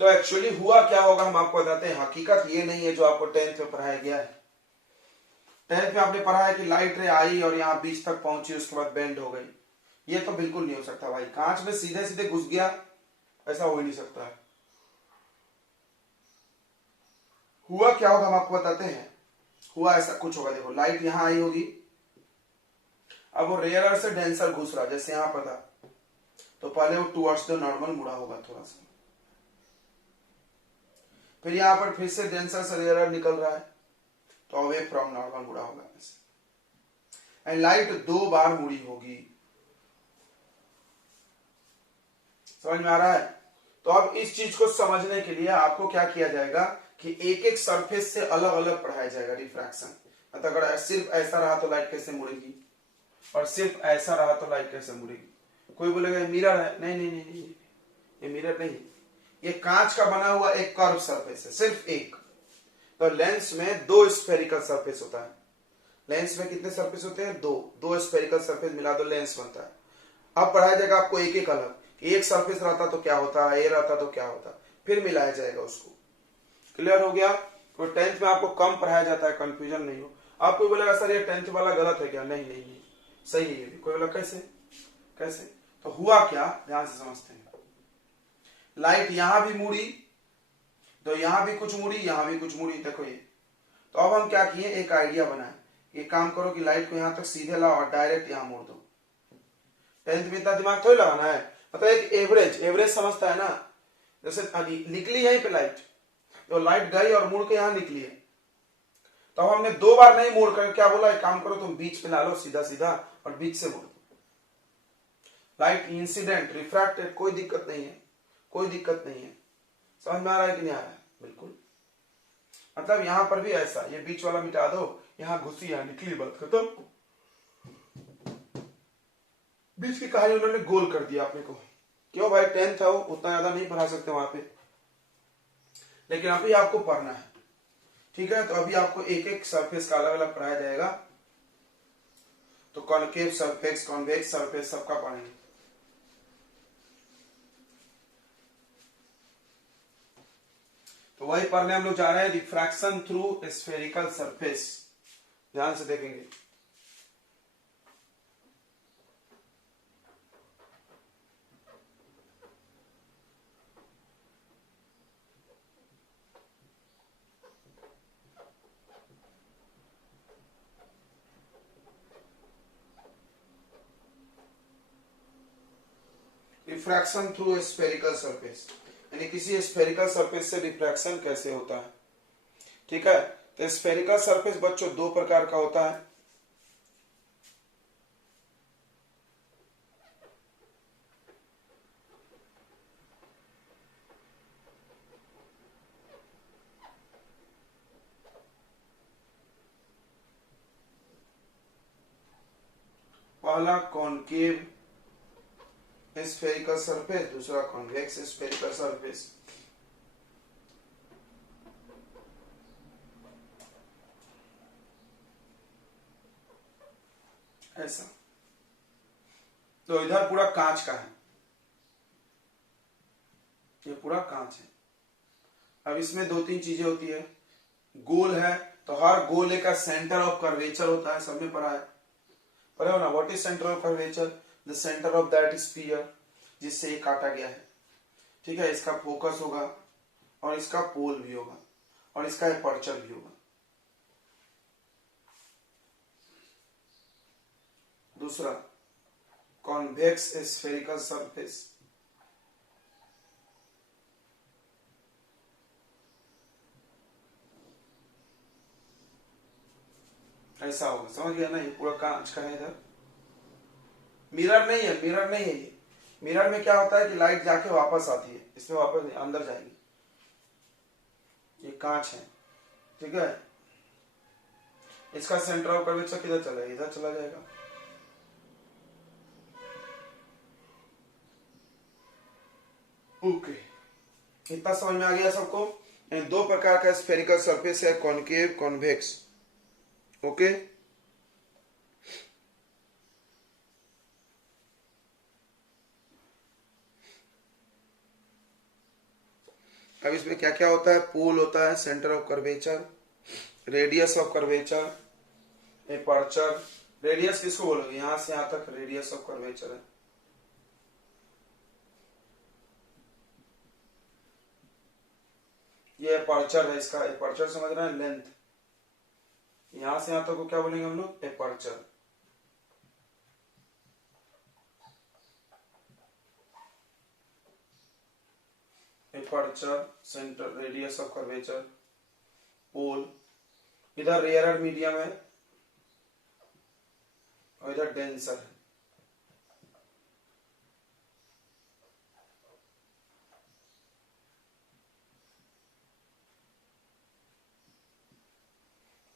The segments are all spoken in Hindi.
तो एक्चुअली हुआ क्या होगा हम आपको बताते हैं। हकीकत ये नहीं है जो आपको 10th में पढ़ाया गया है। 10th में आपने पढ़ा है कि लाइट रे आई और यहाँ बीच तक पहुंची, उसके बाद बेंड हो गई। ये तो बिल्कुल नहीं हो सकता भाई, कांच में सीधे सीधे घुस गया, ऐसा हो ही नहीं सकता है। हुआ क्या होगा हम आपको बताते हैं। हुआ ऐसा कुछ होगा, देखो लाइट यहां आई होगी, अब वो रेयरर से डेंसर घुस रहा, जैसे यहां पर था, तो पहले वो टुवर्ड्स द नॉर्मल मुड़ा होगा थोड़ा सा, फिर यहां पर फिर से डेंसर से रेयरर निकल रहा है, तो अवे फ्रॉम नॉर्मल मुड़ा होगा ऐसे। एंड लाइट 2 बार मुड़ी होगी। समझ में आ रहा है। तो अब इस चीज को समझने के लिए आपको क्या किया जाएगा कि एक एक सरफेस से अलग अलग पढ़ाया जाएगा रिफ्रैक्शन। मतलब अगर सिर्फ ऐसा रहा तो लाइट कैसे मुड़ेगी, और सिर्फ ऐसा रहा तो लाइट कैसे मुड़ेगी। कोई बोलेगा मिरर है, नहीं नहीं नहीं नहीं, ये मिरर नहीं, ये कांच का बना हुआ एक कर्व सरफेस है, सिर्फ एक। तो लेंस में 2 स्फेरिकल सरफेस होता है। लेंस में कितने सरफेस होते हैं? 2 स्फेरिकल सरफेस मिला दो लेंस बनता है। अब पढ़ाया जाएगा आपको एक एक अलग, एक सरफेस रहता तो क्या होता, ए रहता तो क्या होता, फिर मिलाया जाएगा उसको। क्लियर हो गया। तो 10th में आपको कम पढ़ाया जाता है, कंफ्यूजन नहीं हो। आपको बोलेगा सर ये 10th वाला गलत है क्या? नहीं नहीं नहीं, सही है ये भी। कोई बोला कैसे कैसे? तो हुआ क्या, ध्यान से समझते हैं। लाइट यहां भी मुड़ी, तो यहां भी कुछ मुड़ी, यहां भी कुछ मुड़ी, देखो ये। तो अब हम क्या किए, एक आइडिया बनाए। ये काम करो कि लाइट को यहां तक सीधे लाओ और डायरेक्ट यहां मोड़ दो। 10th में इतना दिमाग थोड़ी लगाना है, मतलब एक एवरेज समझता है ना। जैसे निकली यहीं पे लाइट, तो लाइट गई और मुड़ के यहां निकली है, तो हमने 2 बार नहीं मोड़ कर क्या बोला, एक काम करो तुम बीच पे ला लो सीधा सीधा और बीच से मोड़ दो। लाइट इंसिडेंट रिफ्रैक्टेड, कोई दिक्कत नहीं है, कोई दिक्कत नहीं है। समझ में आ रहा है कि नहीं आ रहा है? बिल्कुल। मतलब यहां पर भी ऐसा, ये बीच वाला मिटा दो, यहां घुसी यहां निकली, बात खत्म। बीच की कहानी उन्होंने गोल कर दिया अपने को। क्यों भाई, 10th है वो, उतना ज्यादा नहीं पढ़ा सकते वहां पे, लेकिन अभी आपको पढ़ना है, ठीक है। तो अभी आपको एक एक सरफेस का अलग अलग पढ़ाया जाएगा। तो कॉनकेव सरफेस, कॉन्वेक्स सरफेस सबका पढ़ेंगे। तो वही पढ़ने हम लोग जा रहे हैं, रिफ्रैक्शन थ्रू स्फेरिकल सरफेस। ध्यान से देखेंगे। रिफ्रैक्शन थ्रू स्फेरिकल सरफेस, यानी किसी स्फेरिकल सरफेस से रिफ्रैक्शन कैसे होता है, ठीक है। तो स्फेरिकल सरफेस बच्चों 2 प्रकार का होता है। पहला कॉनकेव स्फेरिकल सरफेस, दूसरा कॉन्वेक्स स्फेरिकल सरफेस। ऐसा। तो इधर पूरा कांच का है, ये पूरा कांच है। अब इसमें 2-3 चीजें होती है। गोल है तो हर गोले का सेंटर ऑफ कर्वेचर होता है, सब में पढ़ा है, पढ़े हो ना। What is centre of curvature? The centre of that sphere जिससे ये काटा गया है, ठीक है। इसका फोकस होगा और इसका पोल भी होगा और इसका एपर्चर भी होगा। दूसरा कॉन्वेक्स स्फेरिकल सरफेस, ऐसा होगा, समझ गया ना। ये पूरा कांच का है। इधर मिरर नहीं है, मिरर नहीं है ये। मिरर में क्या होता है कि लाइट जाके वापस आती है, इसमें वापस अंदर जाएगी। ये कांच है, ठीक है। इसका सेंटर ऑफ कर्वेचर किधर चला जाएगा? इधर चला जाएगा। ओके, इतना समझ में आ गया सबको। 2 प्रकार का स्फेरिकल सरफेस है, कॉनकेव, कॉन्वेक्स। ओके। अब इसमें क्या क्या होता है, पोल होता है, centre of curvature, radius of curvature, aperture. Radius किसको बोलोगे, यहां से यहां तक रेडियस ऑफ कर्वेचर है। ये एपर्चर है, इसका एपर्चर समझ रहे हैं, लेंथ। यहां से यहां तक को क्या बोलेंगे हम लोग, aperture. Aperture, centre, radius of curvature, pole. इधर रेयर मीडियम है और इधर डेंसर है।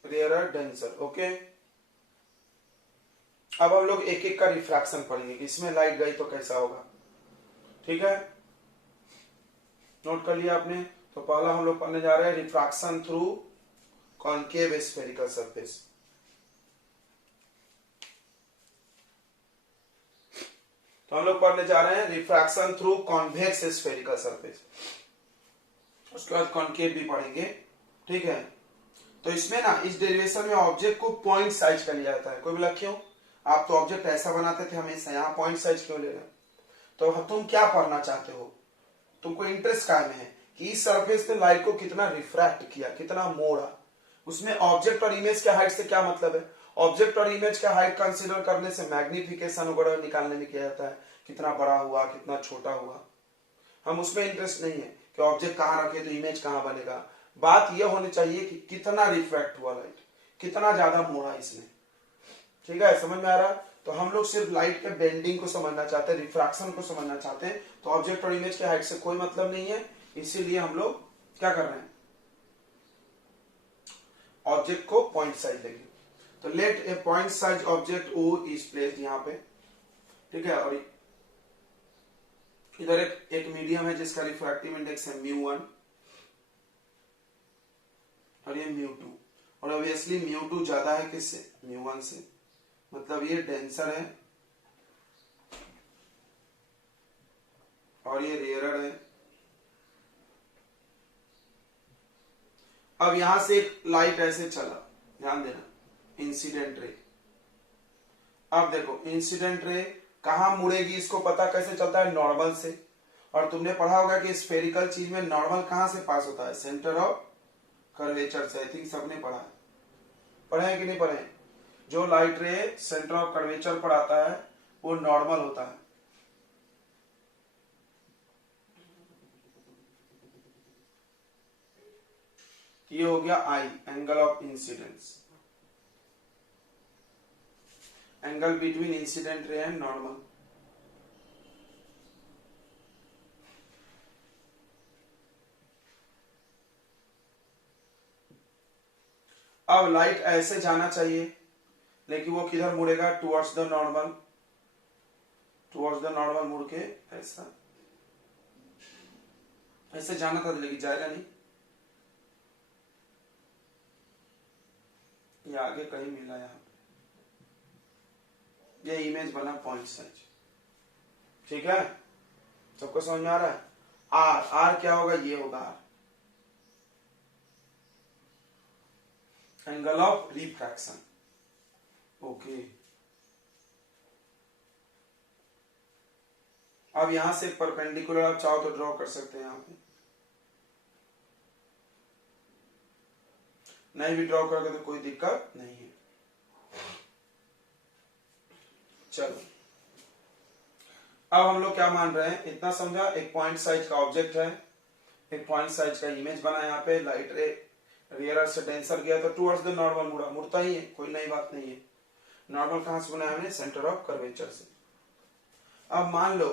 Rare, denser, okay. अब हम लोग एक एक का रिफ्रैक्शन पढ़ेंगे कि इसमें लाइट गई तो कैसा होगा, ठीक है। नोट कर लिया आपने। तो पहला हम लोग पढ़ने जा रहे हैं refraction through concave spherical surface. तो हम लोग पढ़ने जा रहे हैं refraction through convex spherical surface, उसके बाद कॉनकेव भी पढ़ेंगे, ठीक है। तो इसमें ना, इस डेरिवेशन में ऑब्जेक्ट को पॉइंट साइज का लिया जाता है। कोई बोला क्यों, आप तो ऑब्जेक्ट ऐसा बनाते थे हमेशा, यहाँ पॉइंट साइज क्यों ले रहे हो। तो तुम क्या पढ़ना चाहते हो, तुमको इंटरेस्ट क्या में है कि इस सरफेस पे लाइट को कितना रिफ्रैक्ट किया, कितना मोड़ा। उसमें ऑब्जेक्ट और इमेज के हाइट से क्या मतलब है, ऑब्जेक्ट और इमेज का हाइट कंसीडर करने से मैग्निफिकेशन वगैरह निकालने में किया जाता है, कितना बड़ा हुआ, कितना छोटा हुआ। हम उसमें इंटरेस्ट नहीं है कि ऑब्जेक्ट कहाँ रखे तो इमेज कहाँ बनेगा। बात यह होनी चाहिए कि कितना रिफ्रैक्ट हुआ लाइट, कितना ज्यादा मोड़ा इसने, ठीक है। समझ में आ रहा है। तो हम लोग सिर्फ लाइट के बेंडिंग को समझना चाहते हैं, रिफ्रैक्शन को समझना चाहते हैं। तो ऑब्जेक्ट और इमेज के हाइट से कोई मतलब नहीं है, इसीलिए हम लोग क्या कर रहे हैं, ऑब्जेक्ट को पॉइंट साइज लेंगे। तो let a point size object O is placed यहाँ पे, ठीक है। और इधर एक मीडियम है जिसका रिफ्रैक्टिव इंडेक्स है μ1 और ये μ2। और ऑब्वियसली μ2 ज्यादा है किससे, μ1 से, मतलब ये डेंसर है और ये रेयरर है। अब यहां से एक लाइट ऐसे चला, ध्यान देना, इंसिडेंट रे। अब देखो इंसिडेंट रे कहां मुड़ेगी, इसको पता कैसे चलता है, नॉर्मल से। और तुमने पढ़ा होगा कि स्फेरिकल चीज में नॉर्मल कहां से पास होता है, सेंटर ऑफ कर्वेचर से। आई थिंक सबने पढ़ा है, पढ़े हैं कि नहीं पढ़े। जो लाइट रे सेंटर ऑफ कर्वेचर पर आता है वो नॉर्मल होता है। ये हो गया i, angle of incidence, angle between incident ray and normal. अब लाइट ऐसे जाना चाहिए, लेकिन वो किधर मुड़ेगा, towards the normal, towards the normal मुड़ के ऐसा, ऐसे जाना था लेकिन जाएगा नहीं, ये आगे कहीं मिला यहां पे। ये इमेज बना पॉइंट साइज, ठीक है। सबको समझ में आ रहा है। आर, आर क्या होगा, ये होगा r, angle of refraction, okay. अब यहां से परपेंडिकुलर आप चाहो तो ड्रॉ कर सकते हैं, यहां पे नहीं भी ड्रॉ करोगे तो कोई दिक्कत नहीं है। चलो अब हम लोग क्या मान रहे हैं, इतना समझा। एक पॉइंट साइज का ऑब्जेक्ट है, एक पॉइंट साइज का इमेज बना, यहाँ पे लाइट रे रेयर से डेंसर गया तो टुवर्ड्स द नॉर्मल मुड़ा, मुड़ता ही है, कोई नई बात नहीं है। नॉर्मल कहां से बनाया हमने, सेंटर ऑफ कर्वेचर से। अब मान लो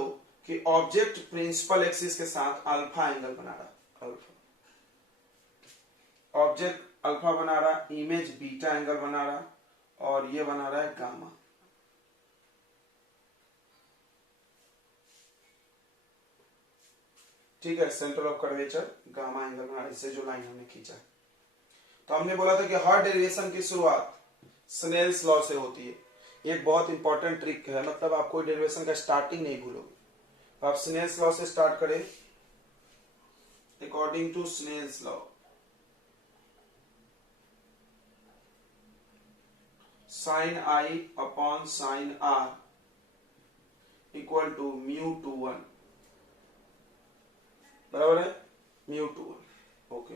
कि ऑब्जेक्ट प्रिंसिपल एक्सिस के साथ अल्फा एंगल बना रहा, अल्फा ऑब्जेक्ट अल्फा बना रहा, इमेज बीटा एंगल बना रहा, और ये बना रहा है गामा। ठीक है, centre of curvature gamma angle बना रहा, इससे जो लाइन हमने खींचा। तो हमने बोला था कि हर डेरिवेशन की शुरुआत स्नेल्स लॉ से होती है। ये एक बहुत इंपॉर्टेंट ट्रिक है, मतलब आप कोई डेरिवेशन का स्टार्टिंग नहीं भूलोगे। आप स्नेल्स लॉ से स्टार्ट करें, according to Snell's law sine i upon sine r equal to mu two one, बराबर है, म्यू टू वन। ओके,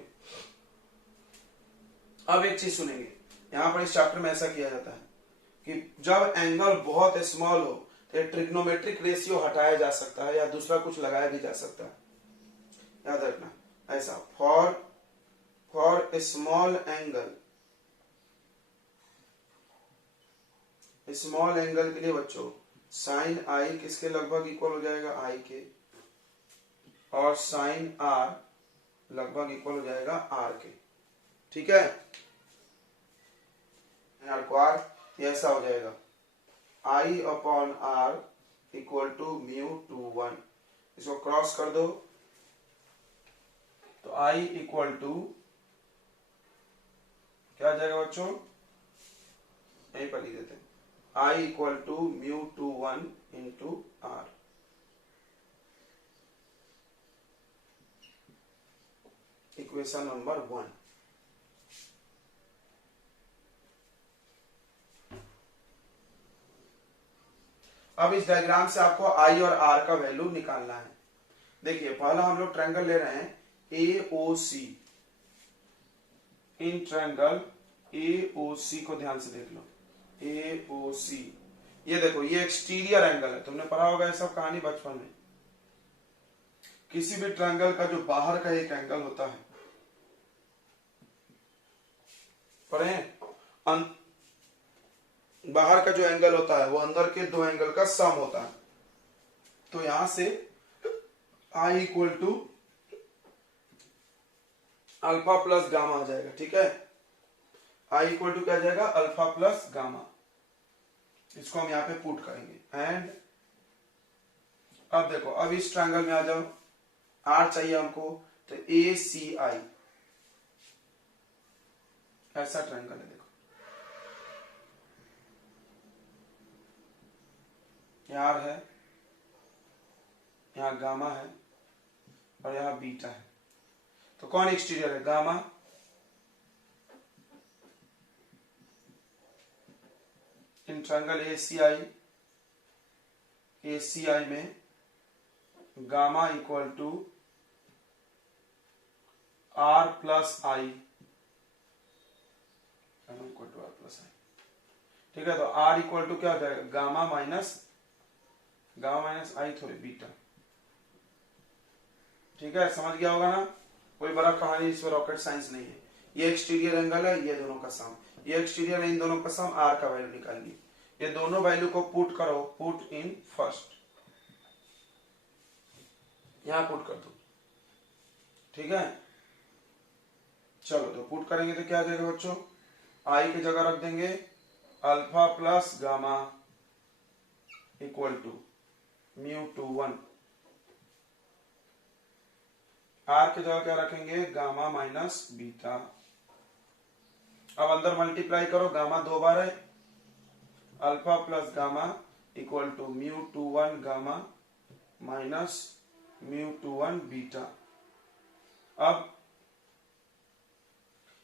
अब एक चीज सुनेंगे, यहां पर इस चैप्टर में ऐसा किया जाता है कि जब एंगल बहुत स्मॉल हो तो ट्रिग्नोमेट्रिक रेशियो हटाया जा सकता है या दूसरा कुछ लगाया भी जा सकता है, याद रखना ऐसा। फॉर ए स्मॉल एंगल के लिए बच्चों साइन आई किसके लगभग इक्वल हो जाएगा, आई के, और साइन आर लगभग इक्वल हो जाएगा आर के, ठीक है। आर को आर, ये ऐसा हो जाएगा i upon r equal to mu two one. इसको क्रॉस कर दो तो आई इक्वल टू क्या आ जाएगा बच्चों, यहीं पर लिख देते हैं, i equal to mu two one into r. Equation number 1। अब इस डायग्राम से आपको आई और आर का वैल्यू निकालना है। देखिए पहला हम लोग ट्रायंगल ले रहे हैं AOC। इन ट्रायंगल AOC को ध्यान से देख लो, AOC, ये देखो ये एक्सटीरियर एंगल है, तुमने पढ़ा होगा ये सब कहानी बचपन में। किसी भी ट्रायंगल का जो बाहर का एक एंगल होता है, पढ़े बाहर का जो एंगल होता है वो अंदर के दो एंगल का सम होता है। तो यहां से i equal to alpha plus gamma आ जाएगा, ठीक है। आई इक्वल टू क्या आ जाएगा, अल्फा प्लस गामा। इसको हम यहां पे पुट करेंगे एंड अब देखो, अब इस ट्रायंगल में आ जाओ, आर चाहिए हमको, तो ACI ऐसा ट्रायंगल है। देखो यहाँ आर है, यहाँ गामा है और यहाँ बीटा है। तो कौन एक्सटीरियर है, गामा। इन ट्रायंगल ACI में gamma equal to r plus i, ठीक है। तो आर इक्वल टू क्या हो जाएगा, गामा माइनस आई थोड़ी बीटा, ठीक है। समझ गया होगा ना, कोई बड़ा कहानी इसमें रॉकेट साइंस नहीं है। ये एक्सटीरियर एंगल है, ये दोनों का सम, ये एक्सटीरियर है, इन दोनों का सम, आर का वैल्यू निकालिए। ये दोनों वैल्यू को पुट करो, पुट इन फर्स्ट, यहां पुट कर दो, ठीक है। चलो तो पुट करेंगे तो क्या आ जाएगा बच्चों, आई की जगह रख देंगे alpha plus gamma equal to mu two one. R की जगह क्या रखेंगे, गामा माइनस बीटा। अब अंदर मल्टीप्लाई करो, गामा दो बार है, alpha plus gamma equal to mu two one gamma minus mu two one beta. अब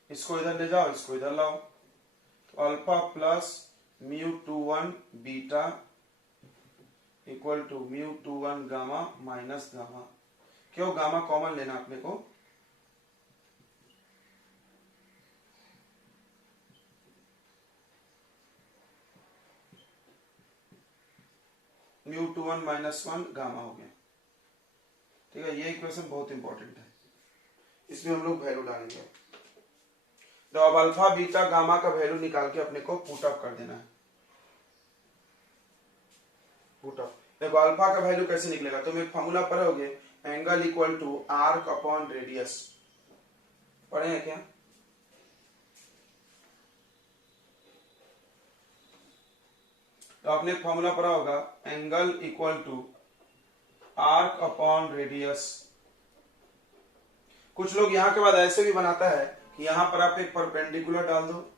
इसको इधर ले जाओ, इसको इधर लाओ, तो alpha plus mu two one beta equal to mu two one gamma minus gamma. क्यों, गामा कॉमन लेना अपने को, mu two one minus one gamma हो गया, ठीक है। ये इक्वेशन बहुत इंपॉर्टेंट है, इसमें हम लोग वैल्यू डालेंगे। तो अब अल्फा बीटा गामा का वैल्यू निकाल के अपने को पुट अप कर देना है। पुट अप देखो अल्फा का वैल्यू कैसे निकलेगा, तुम एक फॉर्मूला पढ़ोगे, angle equal to arc upon radius, पढ़े हैं क्या। तो आपने एक फॉर्मूला पढ़ा होगा, angle equal to arc upon radius. कुछ लोग यहां के बाद ऐसे भी बनाता है कि यहां पर आप एक परपेंडिकुलर डाल दो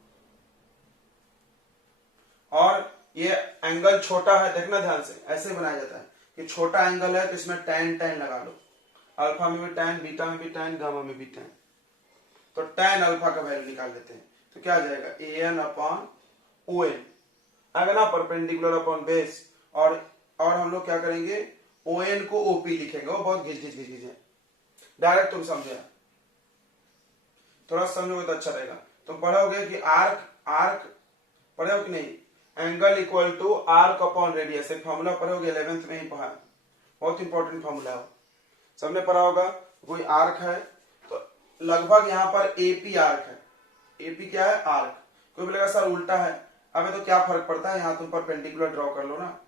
और ये एंगल छोटा है, देखना ध्यान से, ऐसे बनाया जाता है कि छोटा एंगल है तो इसमें tan लगा लो, अल्फा में भी tan, बीटा में भी tan, गामा में भी tan। तो tan अल्फा का वैल्यू निकाल लेते हैं। तो क्या आ जाएगा an अपॉन ओ एन, आगे ना परपेंडिकुलर अपॉन बेस, और हम लोग क्या करेंगे ओ एन को ओपी लिखेंगे। वो बहुत घिस है, डायरेक्ट तुम समझे, थोड़ा समझोगे तो अच्छा रहेगा। तुम पढ़ोगे कि आर्क पढ़े हो कि नहीं, angle equal to arc upon radius, एक फॉर्मूला पढ़ोगे 11th में ही पढ़ा, बहुत इंपॉर्टेंट फॉर्मूला हो, सबने पढ़ा होगा। कोई आर्क है तो लगभग यहाँ पर एपी आर्क है, एपी क्या है आर्क। कोई बोलेगा सर उल्टा है, अबे तो क्या फर्क पड़ता है, यहाँ तुम परपेंडिकुलर ड्रॉ कर लो ना,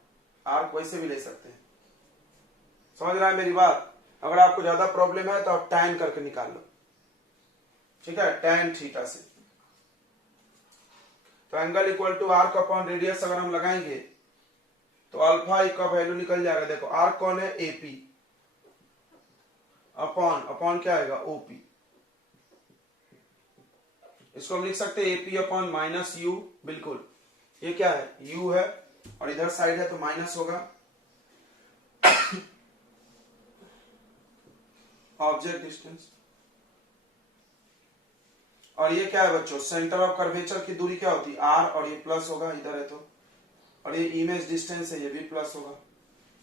आर्क वैसे भी ले सकते हैं। समझ रहा है मेरी बात? अगर आपको ज्यादा प्रॉब्लम है तो आप tan करके निकाल लो, ठीक है, tan थीटा से। तो angle equal to arc upon radius अगर हम लगाएंगे तो अल्फा का वैल्यू निकल जाएगा। देखो आर्क कौन है एपी, अपॉन क्या आएगा ओपी। इसको हम लिख सकते हैं एपी अपॉन माइनस यू, बिल्कुल ये क्या है यू है और इधर साइड है तो माइनस होगा। ऑब्जेक्ट डिस्टेंस, और ये क्या है बच्चों सेंटर ऑफ कर्वेचर की दूरी क्या होती है आर, और ये प्लस होगा इधर है तो, और ये इमेज डिस्टेंस है ये भी प्लस होगा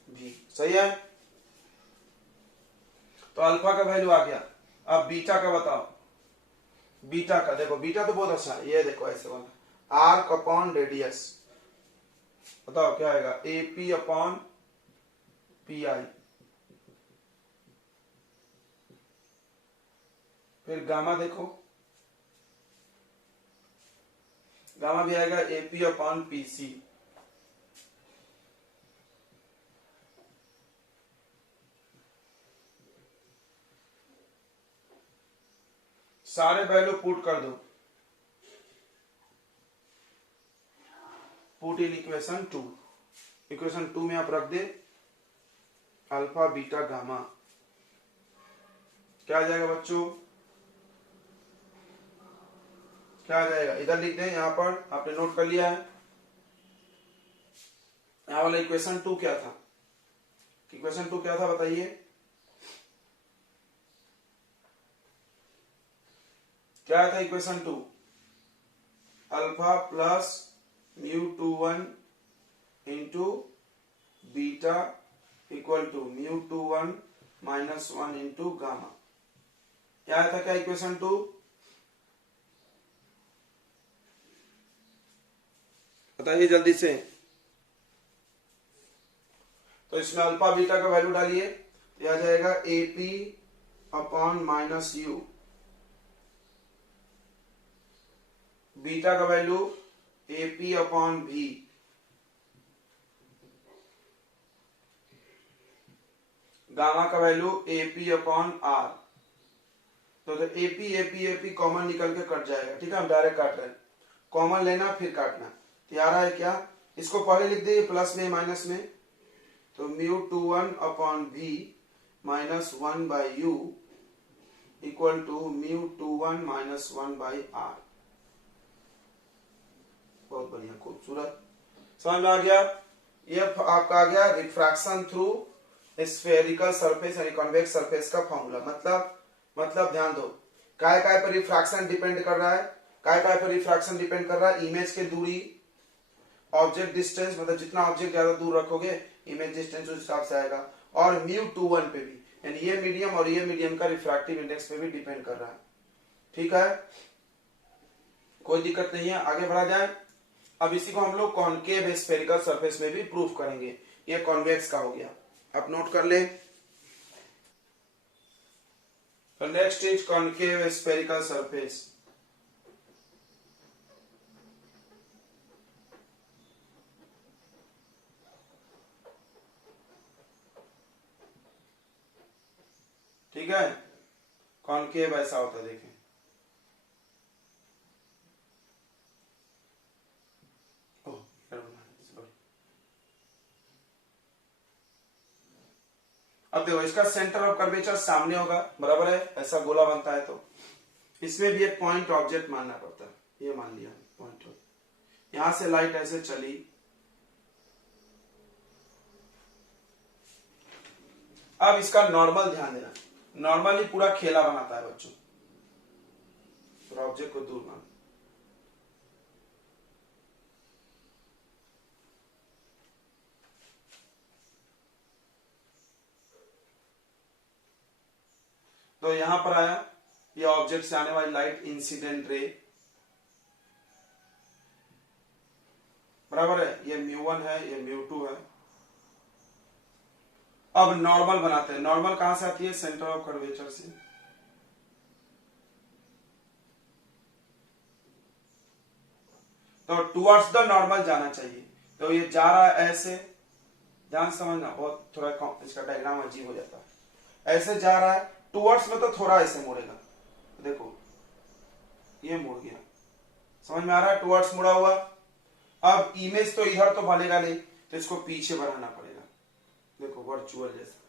भी, सही है। तो अल्फा का वैल्यू आ गया। अब बीटा का बताओ, बीटा का देखो, बीटा तो बहुत अच्छा है, ये देखो ऐसे वाला आर्क अपॉन रेडियस, बताओ क्या आएगा एपी अपॉन पी आई। फिर गामा देखो, गामा भी आएगा एपी अपॉन पीसी। सारे वैल्यू पुट कर दो, पुट इन इक्वेशन 2, इक्वेशन 2 में आप रख दे अल्फा बीटा गामा, क्या आ जाएगा बच्चों, क्या आ जाएगा इधर लिख दें, यहां पर आपने नोट कर लिया है। यहां वाला इक्वेशन 2 क्या था, इक्वेशन 2 क्या था बताइए, क्या था equation 2, alpha plus mu 21 into beta equal to mu 21 minus 1 into gamma. क्या था क्या इक्वेशन 2, बताइए जल्दी से। तो इसमें अल्फा बीटा का वैल्यू डालिए, यह आ जाएगा AP upon minus you, beta का वैल्यू एपी अपॉन भी, गामा का वैल्यू एपी अपॉन आर। तो एपी एपी एपी कॉमन निकल के कट जाएगा, ठीक है, हम डायरेक्ट काट रहे हैं, कॉमन लेना फिर काटना। तो आ रहा है क्या, इसको पहले लिख दीजिए प्लस में माइनस में, तो म्यू 21 अपॉन भी minus 1 by u equal to mu 21 minus 1 by r. बहुत बढ़िया, खूबसूरत, समझ में आ गया। ये आपका आ गया रिफ्रैक्शन थ्रू स्फेरिकल सरफेस यानी कॉन्वेक्स सरफेस का फॉर्मूला। मतलब ध्यान दो, काय पर रिफ्रैक्शन डिपेंड कर रहा है, काय पर रिफ्रैक्शन डिपेंड कर रहा है, इमेज की दूरी, ऑब्जेक्ट डिस्टेंस, मतलब जितना ऑब्जेक्ट ज्यादा दूर रखोगे इमेज डिस्टेंस उस हिसाब से आएगा, और म्यू 21 पे भी, यानी ये मीडियम और ये मीडियम का रिफ्रैक्टिव इंडेक्स पे भी डिपेंड कर रहा है, ठीक है, कोई दिक्कत नहीं है, आगे बढ़ा जाए। अब इसी को हम लोग कॉनकेव स्फेरिकल सरफेस में भी प्रूफ करेंगे, ये कॉन्वेक्स का हो गया, आप नोट कर ले। तो next is concave spherical surface. ठीक है, कॉनकेव ऐसा होता है, देखें अब देखो इसका सेंटर ऑफ कर्वेचर सामने होगा, बराबर है, ऐसा गोला बनता है, तो इसमें भी एक पॉइंट ऑब्जेक्ट मानना पड़ता है, ये मान लिया पॉइंट, यहां से लाइट ऐसे चली, अब इसका नॉर्मल ध्यान देना, नॉर्मली पूरा खेला बनाता है बच्चों, पूरा ऑब्जेक्ट को दूर मान। तो यहां पर आया ये ऑब्जेक्ट से आने वाली लाइट इंसिडेंट रे, बराबर है, ये μ1 है, ये μ2 है। अब नॉर्मल बनाते हैं। नॉर्मल कहां से आती है? सेंटर ऑफ कर्वेचर से। तो टुवर्ड्स द नॉर्मल जाना चाहिए, तो ये जा रहा है ऐसे, ध्यान समझना, बहुत थोड़ा इसका डायग्राम अजीब हो जाता है। ऐसे जा रहा है टुवर्ड्स में, तो थोड़ा ऐसे मुड़ेगा, देखो ये मुड़ गया, समझ में आ रहा है? टुवर्ड्स मुड़ा हुआ। अब इमेज तो इधर तो बनेगा नहीं, तो इसको पीछे बढ़ाना पड़ेगा, देखो वर्चुअल जैसा।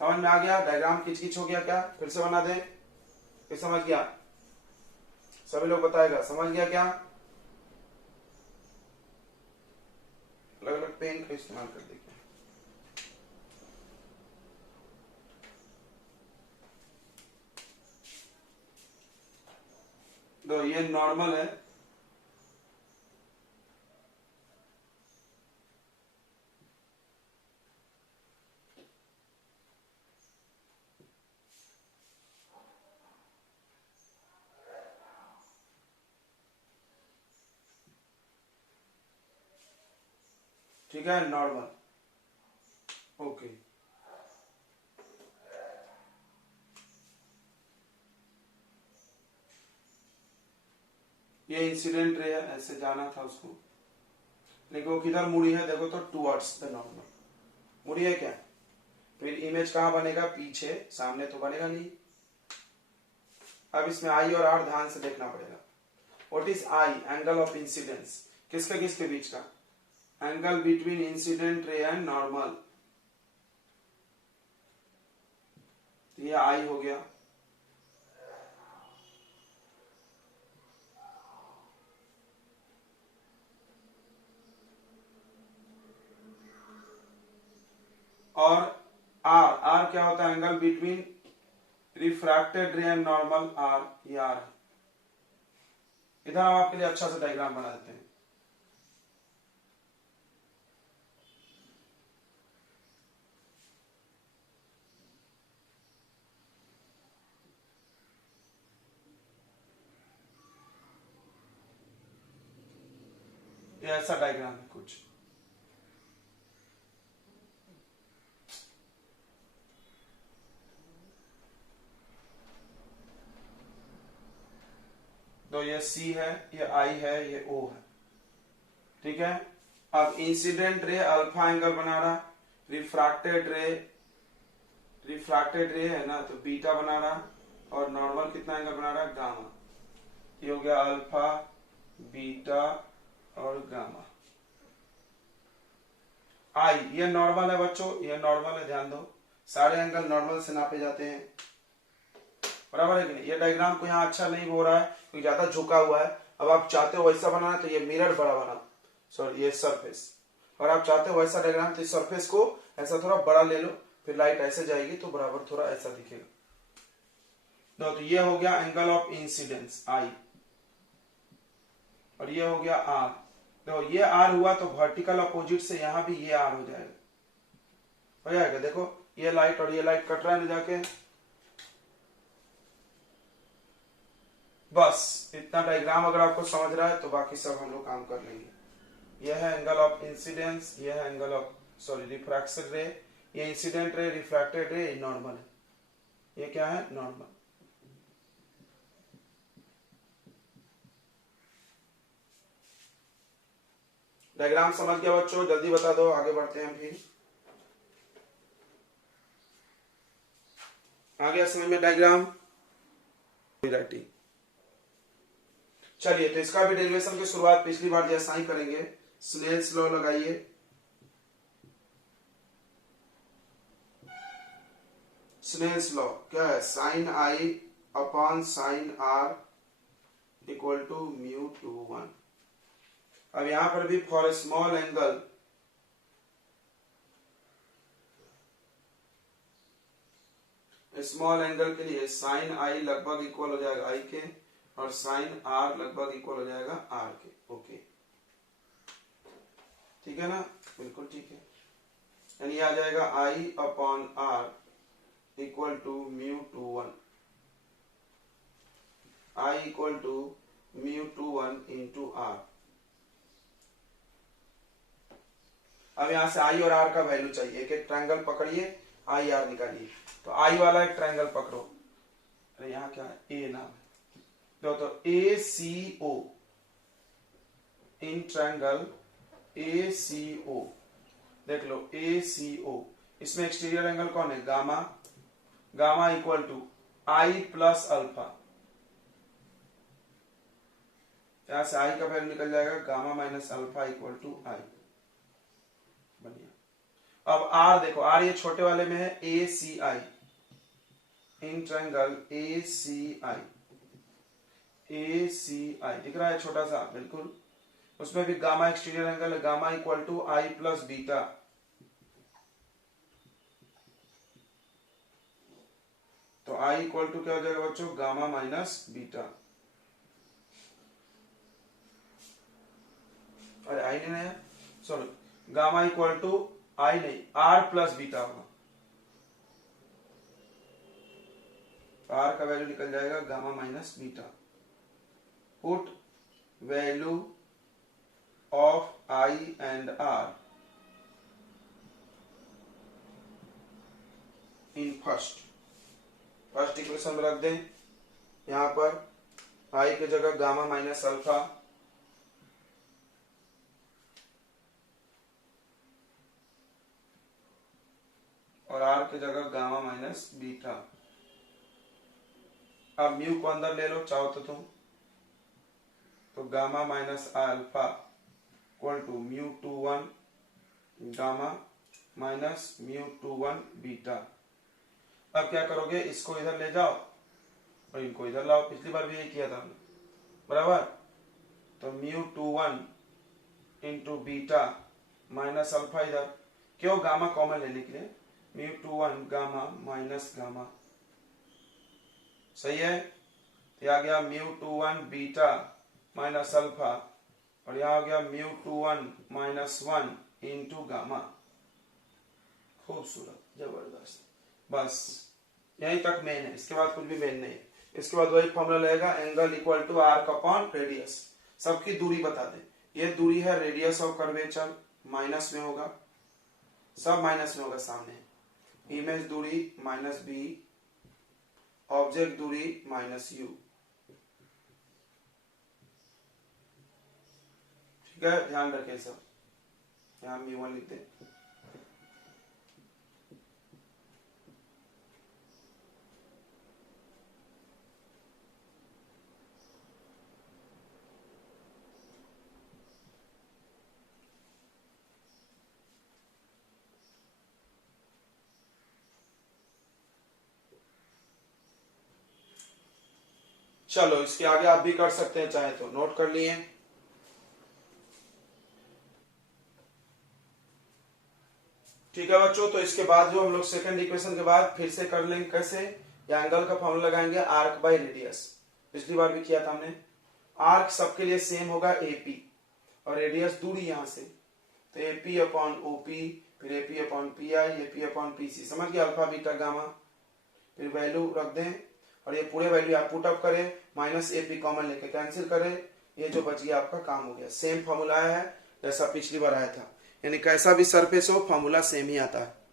समझ में आ गया? डायग्राम किच हो गया क्या? फिर से बना दें, फिर समझ गया? सभी लोग बताएगा समझ गया क्या? अलग अलग पेन का इस्तेमाल कर देखिए। तो ये नॉर्मल है, ठीक है, नॉर्मल, ओके। ये इंसिडेंट रे है, ऐसे जाना था उसको, लेकिन वो किधर मुड़ी है देखो तो टुवर्ड्स द नॉर्मल मुड़ी है क्या? फिर इमेज कहां बनेगा? पीछे, सामने तो बनेगा नहीं। अब इसमें आई और आर ध्यान से देखना पड़ेगा। What is I? Angle of incidence, किसके बीच का? Angle between incident ray and normal, ये आई हो गया। और आर, आर क्या होता है? Angle between refracted ray and normal, r, ये आर है। इधर हम आपके लिए अच्छा सा डायग्राम बना देते हैं। ये ऐसा डायग्राम है कुछ, तो ये सी है, ये आई है, ये ओ है, ठीक है। अब इंसिडेंट रे अल्फा एंगल बना रहा, रिफ्रैक्टेड रे है ना, तो बीटा बना रहा, और नॉर्मल कितना एंगल बना रहा? गामा। ये हो गया अल्फा, बीटा और गामा। आई, ये नॉर्मल है बच्चों, ये नॉर्मल है, ध्यान दो, सारे एंगल नॉर्मल से नापे जाते हैं, बराबर है कि नहीं? ये डायग्राम को यहाँ अच्छा नहीं हो रहा है क्योंकि ज्यादा झुका हुआ है। अब आप चाहते हो वैसा बनाना, तो ये मिरर बड़ा बना, सॉरी ये सरफेस, और आप चाहते हो वैसा डायग्राम, तो सरफेस को ऐसा थोड़ा बड़ा ले लो, फिर लाइट ऐसे जाएगी तो बराबर थोड़ा ऐसा दिखेगा। तो ये हो गया एंगल ऑफ इंसिडेंस आई, और ये हो गया आर। तो ये आर हुआ तो वर्टिकल अपोजिट से यहां भी ये आर हो जाएगा, देखो ये लाइट और ये लाइट कट रहा है ना जाके। बस इतना डायग्राम अगर आपको समझ रहा है तो बाकी सब हम लोग काम कर लेंगे। यह है एंगल ऑफ इंसिडेंस, यह है एंगल ऑफ सॉरी रिफ्रैक्शन रे, ये इंसिडेंट रे, रिफ्रैक्टेड रे, ये नॉर्मल है, ये क्या है? नॉर्मल। डायग्राम समझ गया बच्चों? जल्दी बता दो, आगे बढ़ते हैं हम फिर। आ गया समझ में डायग्राम? चलिए, तो इसका भी डेरिवेशन की शुरुआत पिछली बार जैसा ही करेंगे। स्नेल्स लॉ लगाइए। स्नेल्स लॉ क्या है? Sine i upon sine r equal to μ2 1। अब यहां पर भी फॉर स्मॉल एंगल के लिए साइन आई लगभग इक्वल हो जाएगा आई के और साइन आर लगभग इक्वल हो जाएगा आर के। ओके ठीक है ना, बिल्कुल ठीक है। यानी आ जाएगा i upon r equal to mu two one, i equal to mu two one into r. अब यहां से आई और आर का वैल्यू चाहिए, एक एक ट्रायंगल पकड़िए, आई आर निकालिए। तो आई वाला एक ट्रायंगल पकड़ो, अरे यहाँ क्या है, ए नाम है, तो ए सी ओ, इन ट्रायंगल ए सी ओ, देख लो ए सी ओ, इसमें एक्सटीरियर एंगल कौन है, gamma, gamma equal to i plus alpha, यहां से आई का वैल्यू निकल जाएगा gamma minus alpha equal to i. बढ़िया। अब आर देखो, आर ये छोटे वाले में है ए सी आई, इन ट्रायंगल ए सी आई, ए सी आई दिख रहा है छोटा सा, बिल्कुल। उसमें भी गामा एक्सटीरियर एंगल है, gamma equal to i plus beta, तो आई इक्वल टू क्या हो जाएगा बच्चों, गामा माइनस बीटा। अरे आई नहीं है, sorry, gamma equal to i नहीं, आर प्लस बीटा होगा, आर का वैल्यू निकल जाएगा gamma minus beta. Put value of i and r in first equation में रख दें, यहां पर आई की जगह गामा माइनस अल्फा, और आर की जगह गामा माइनस बीटा। अब म्यू को अंदर ले लो चाहो तो तुम, तो gamma minus alpha equal to mu two one gamma minus mu two one beta. अब क्या करोगे, इसको इधर ले जाओ और इनको इधर लाओ, पिछली बार भी यही किया था हमने, बराबर। तो mu two one into beta minus alpha इधर, क्यों, गामा कॉमन लेने के लिए, mu two one gamma minus gamma, सही है। तो आ गया mu two one beta minus alpha, और यहां आ गया mu two one minus one into gamma. खूबसूरत, जबरदस्त, बस यहीं तक मेन है, इसके बाद कुछ भी मेन नहीं है। इसके बाद वही फॉर्मूला लगेगा, angle equal to arc upon radius, सबकी दूरी बता दे, ये दूरी है रेडियस ऑफ कर्वेचर, माइनस में होगा, सब माइनस में होगा सामने, इमेज दूरी माइनस बी, ऑब्जेक्ट दूरी माइनस यू, ठीक है, ध्यान रखें सब। यहां म्यू वन लिखते हैं, चलो इसके आगे आप भी कर सकते हैं चाहे तो, नोट कर लिए। ठीक है बच्चों, तो इसके बाद जो हम लोग सेकंड इक्वेशन के बाद फिर से कर लेंगे, कैसे, या एंगल का फॉर्मूला लगाएंगे आर्क बाय रेडियस, पिछली बार भी किया था हमने। आर्क सबके लिए सेम होगा एपी, और रेडियस दूरी यहां से, तो एपी अपॉन ओपी, फिर AP upon P I, AP upon PC, समझ गए, अल्फा बीटा गामा, फिर वैल्यू रख दें, और ये पूरे वैल्यू आप पुट अप करें, माइनस एपी कॉमन लेके कैंसिल करें, ये जो बच गया आपका काम हो गया। सेम फॉर्मूला है जैसा पिछली बार आया था, यानी कैसा भी सरफेस हो फॉर्मूला सेम ही आता है।